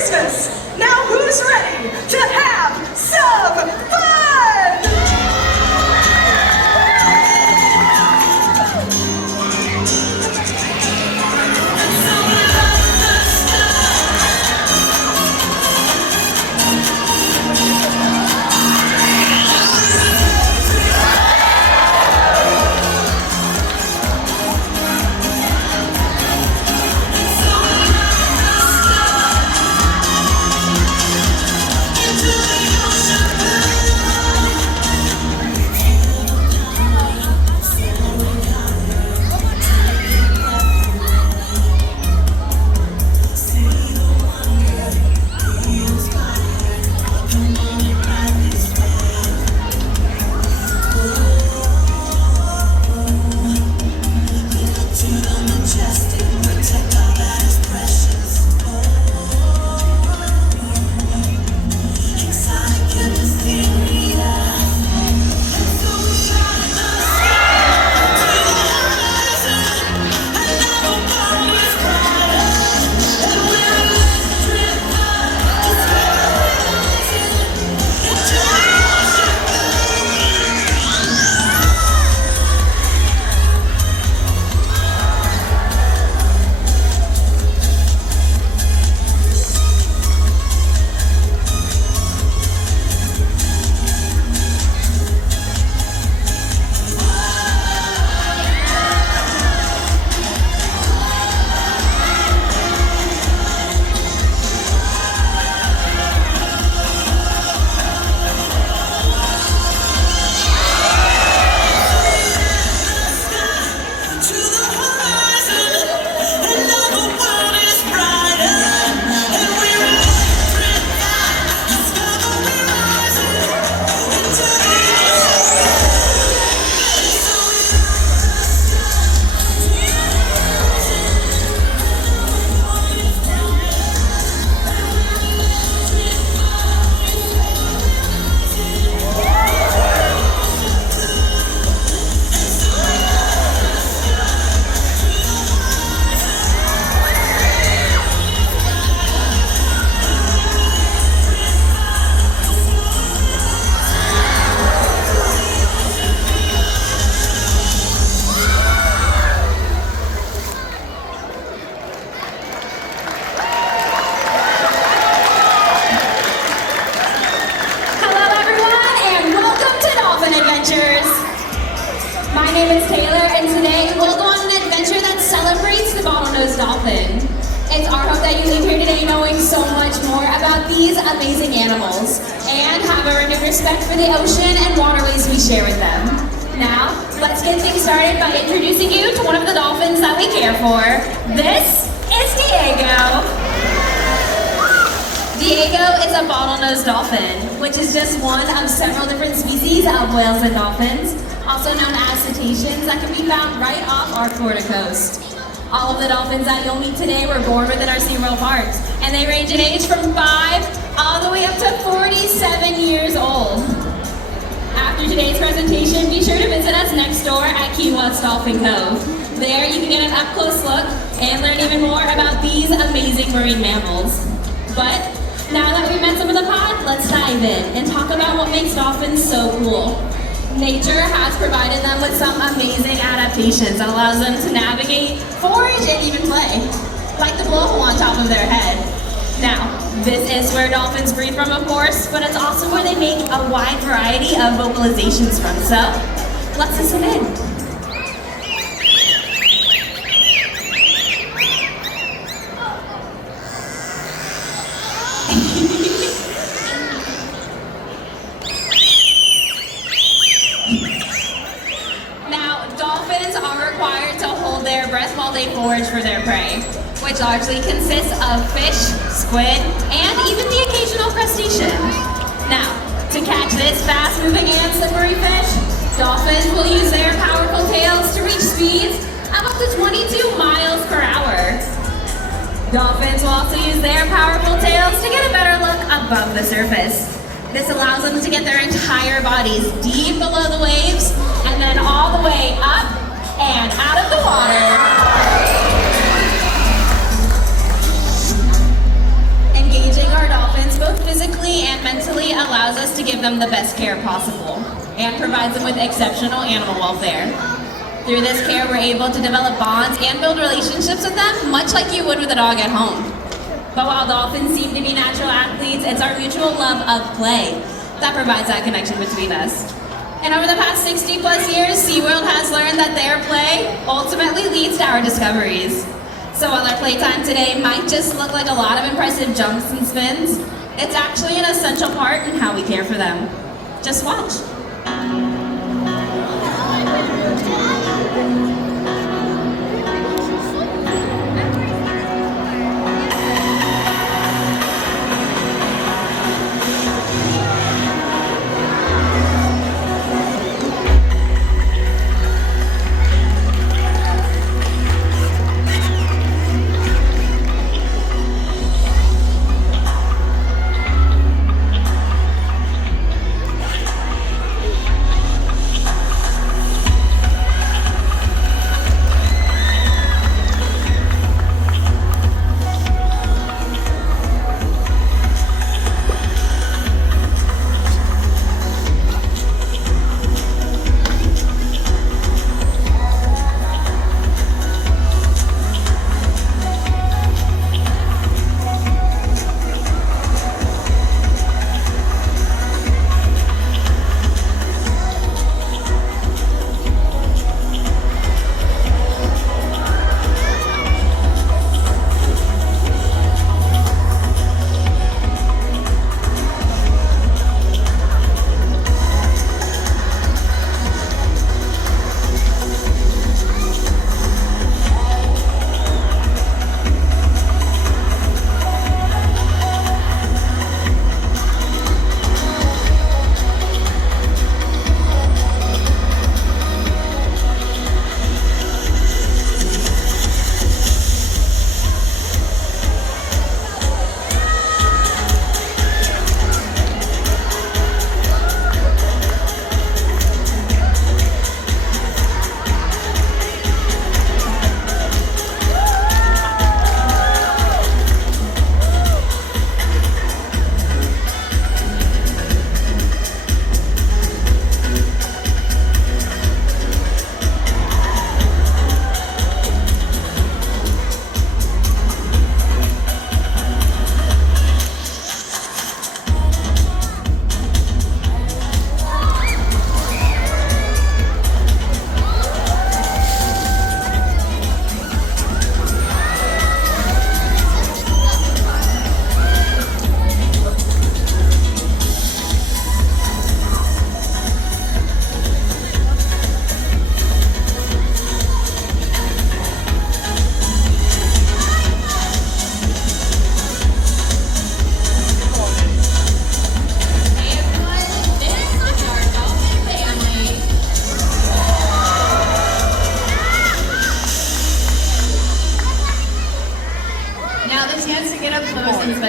Christmas. Now who's ready to have some fun? My name is Taylor, and today we'll go on an adventure that celebrates the bottlenose dolphin. It's our hope that you leave here today knowing so much more about these amazing animals and have a renewed respect for the ocean and waterways we share with them. Now, let's get things started by introducing you to one of the dolphins that we care for. This is Diego. Diego is a bottlenose dolphin, which is just one of several different species of whales and dolphins, also known as cetaceans, that can be found right off our Florida coast. All of the dolphins that you'll meet today were born within our SeaWorld parks, and they range in age from 5 all the way up to 47 years old. After today's presentation, be sure to visit us next door at Key West Dolphin Cove. There you can get an up-close look and learn even more about these amazing marine mammals. But now that we've met some of the pod, let's dive in and talk about what makes dolphins so cool. Nature has provided them with some amazing adaptations that allows them to navigate, forage, and even play, like the blowhole on top of their head. Now, this is where dolphins breathe from, of course, but it's also where they make a wide variety of vocalizations from, so let's listen in. Now, dolphins are required to hold their breath while they forage for their prey, which largely consists of fish, squid, and even the occasional crustacean. Now, to catch this fast-moving and slippery fish, dolphins will use their powerful tails to reach speeds of up to 22 miles per hour. Dolphins will also use their powerful tails to get a better look above the surface. This allows them to get their entire bodies deep below the waves and then all the way up and out of the water. Engaging policy allows us to give them the best care possible and provides them with exceptional animal welfare. Through this care, we're able to develop bonds and build relationships with them, much like you would with a dog at home. But while dolphins seem to be natural athletes, it's our mutual love of play that provides that connection between us. And over the past 60 plus years, SeaWorld has learned that their play ultimately leads to our discoveries. So while our playtime today might just look like a lot of impressive jumps and spins, it's actually an essential part in how we care for them. Just watch.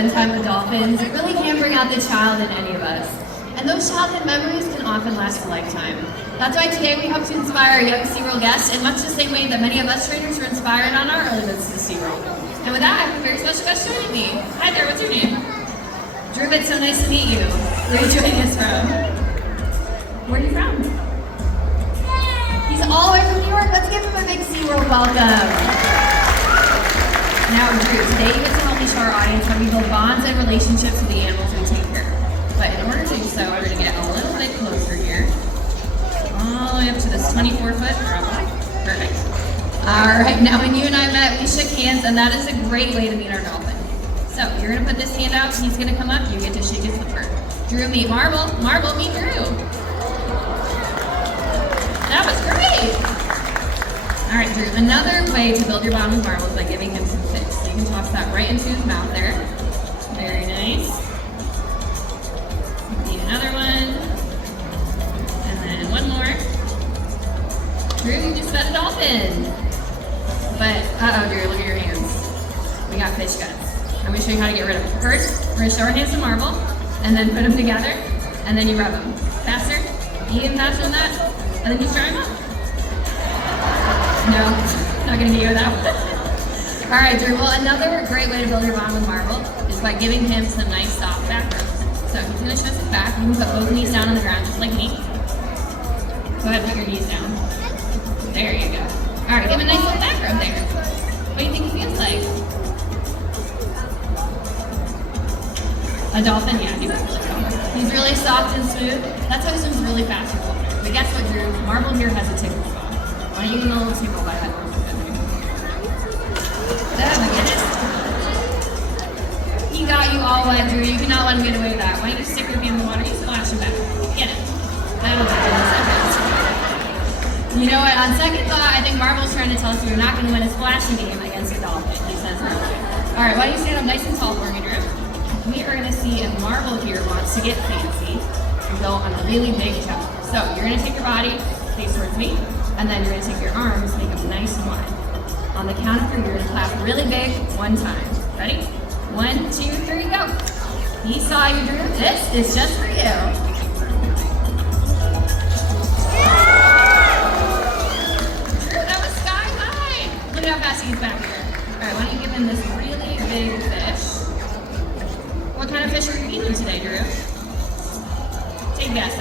spend time with dolphins, it really can bring out the child in any of us. And those childhood memories can often last a lifetime. That's why today we hope to inspire young SeaWorld guests in much the same way that many of us trainers were inspired on our early visits to SeaWorld. And with that, I have a very special guest joining me. Hi there, what's your name? Drew, it's so nice to meet you. Where are you joining us from? Where are you from? He's all the way from New York. Let's give him a big SeaWorld welcome. Now, Drew, today you get to help me show our audience how we build bonds and relationships with the animals we take care of. But in order to do so, we're going to get a little bit closer here. All the way up to this 24-foot drop. Perfect. All right, now when you and I met, we shook hands, and that is a great way to meet our dolphin. So you're going to put this hand out, he's going to come up, you get to shake his flipper. Drew, meet Marble. Marble, meet Drew. That was great. All right, Drew, another way to build your bond with Marble is by giving him some fix. So you can toss that right into his mouth there. Very nice. Need another one. And then one more. Drew, you just fed a dolphin. But, Drew, look at your hands. We got fish guts. I'm gonna show you how to get rid of them. First, we're gonna show our hands to Marble, and then put them together, and then you rub them. Faster, even faster than that, and then you dry them up. No, not gonna get you with that one. All right, Drew, well, another great way to build your bond with Marble is by giving him some nice soft back rubs. So he's gonna show us his back. You can put both knees down on the ground just like me. Go ahead, put your knees down. There you go. All right, give him a nice little back rub there. What do you think he feels like? A dolphin? Yeah, he's really cool. He's really soft and smooth. That's why he swims really fast with water. But guess what, Drew? Marble here has a tickle spot. Why don't you give him a little tickle by that? Oh my goodness. He got you all wet, Drew. You cannot let him get away with that. Why don't you stick your hand in the water? You splash him back. Get it. Oh my goodness. Okay. You know what? On second thought, I think Marble's trying to tell us you're not going to win a splashing game against a dolphin. He says no. All right, why don't you stand up nice and tall for me, Drew? We are going to see if Marble here wants to get fancy and go on a really big jump. So you're going to take your body, face towards me, and then you're going to take your arms, make them nice and wide. On the count of 3, you're going to clap really big one time. Ready? 1, 2, 3, go. He saw you, Drew. This is just for you. Drew, that was sky high. Look at how fast he's back here. All right, why don't you give him this really big fish? What kind of fish are you eating today, Drew? Take a guess,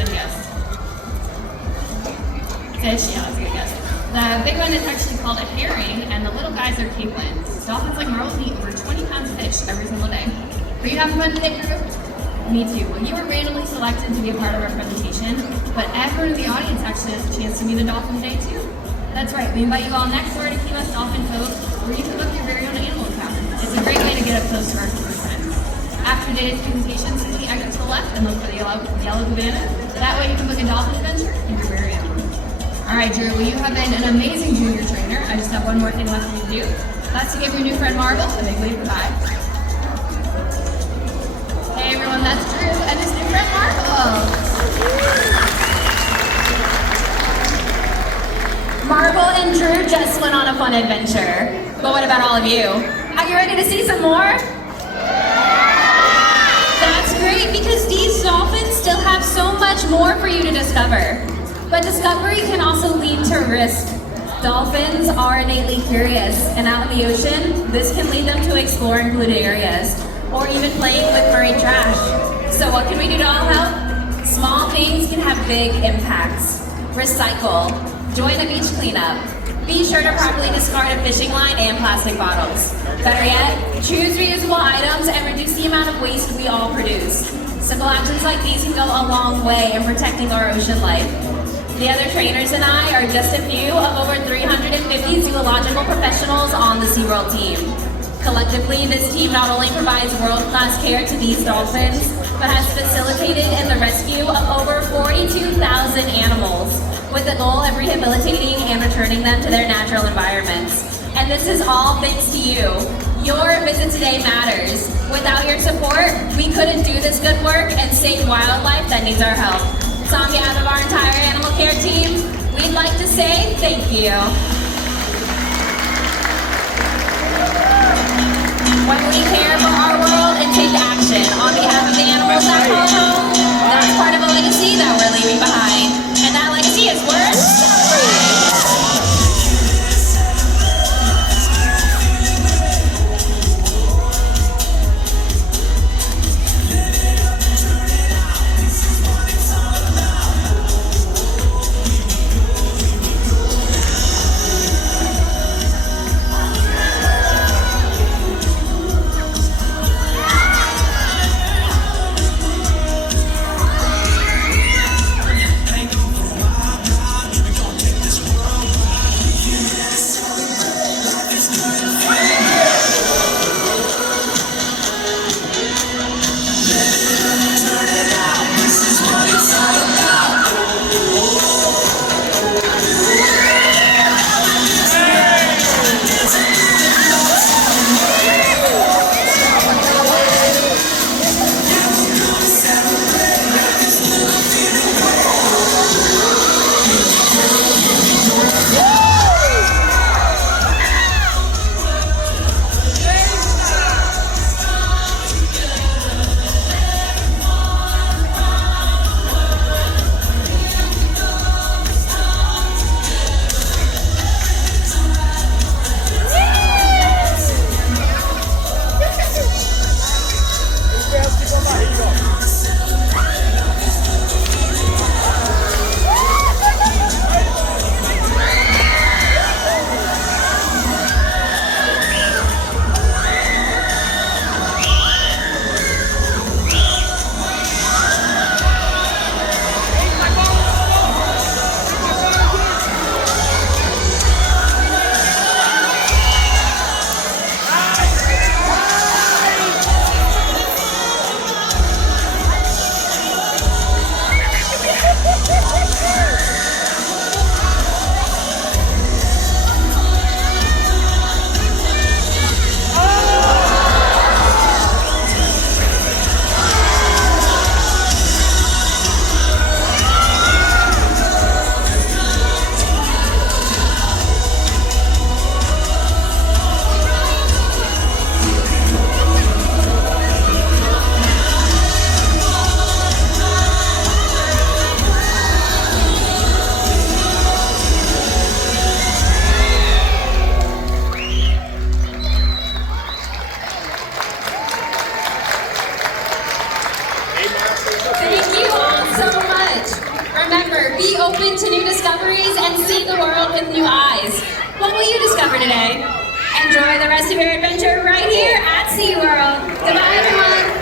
Fish, yeah, that's a good guess. The big one is actually called a herring, and the little guys are capelins. Dolphins like marbles eat over 20 pounds of fish every single day. Are you having fun today, Drew? Me too. Well, you were randomly selected to be a part of our presentation, but everyone in the audience actually has a chance to meet a dolphin today too. That's right, we invite you all next door to Key West Dolphin Cove, where you can book your very own animal encounter. It's a great way to get up close to our friends. After today's presentations, please exit to the left and look for the yellow cabana. That way you can book a dolphin adventure in your very own. All right, Drew, well, you have been an amazing junior trainer. I just have one more thing left for you to do. That's to give your new friend Marble a big wave goodbye. Hey everyone, that's Drew and his new friend Marble. Marble and Drew just went on a fun adventure. But what about all of you? Are you ready to see some more? That's great, because these dolphins still have so much more for you to discover. But discovery can also lead to risk. Dolphins are innately curious, and out in the ocean, this can lead them to exploring polluted areas, or even playing with marine trash. So what can we do to all help? Small things can have big impacts. Recycle. Join the beach cleanup. Be sure to properly discard a fishing line and plastic bottles. Better yet, choose reusable items and reduce the amount of waste we all produce. Simple actions like these can go a long way in protecting our ocean life. The other trainers and I are just a few of over 350 zoological professionals on the SeaWorld team. Collectively, this team not only provides world-class care to these dolphins, but has facilitated in the rescue of over 42,000 animals, with the goal of rehabilitating and returning them to their natural environments. And this is all thanks to you. Your visit today matters. Without your support, we couldn't do this good work and save wildlife that needs our help. So on behalf of our entire animal care team, we'd like to say thank you. When we care for our world and take action on behalf of the animals that call home, that's part of a legacy that we're leaving behind. And that legacy is worth celebrating. be open to new discoveries, and see the world with new eyes. What will you discover today? Enjoy the rest of your adventure right here at SeaWorld. Goodbye, everyone.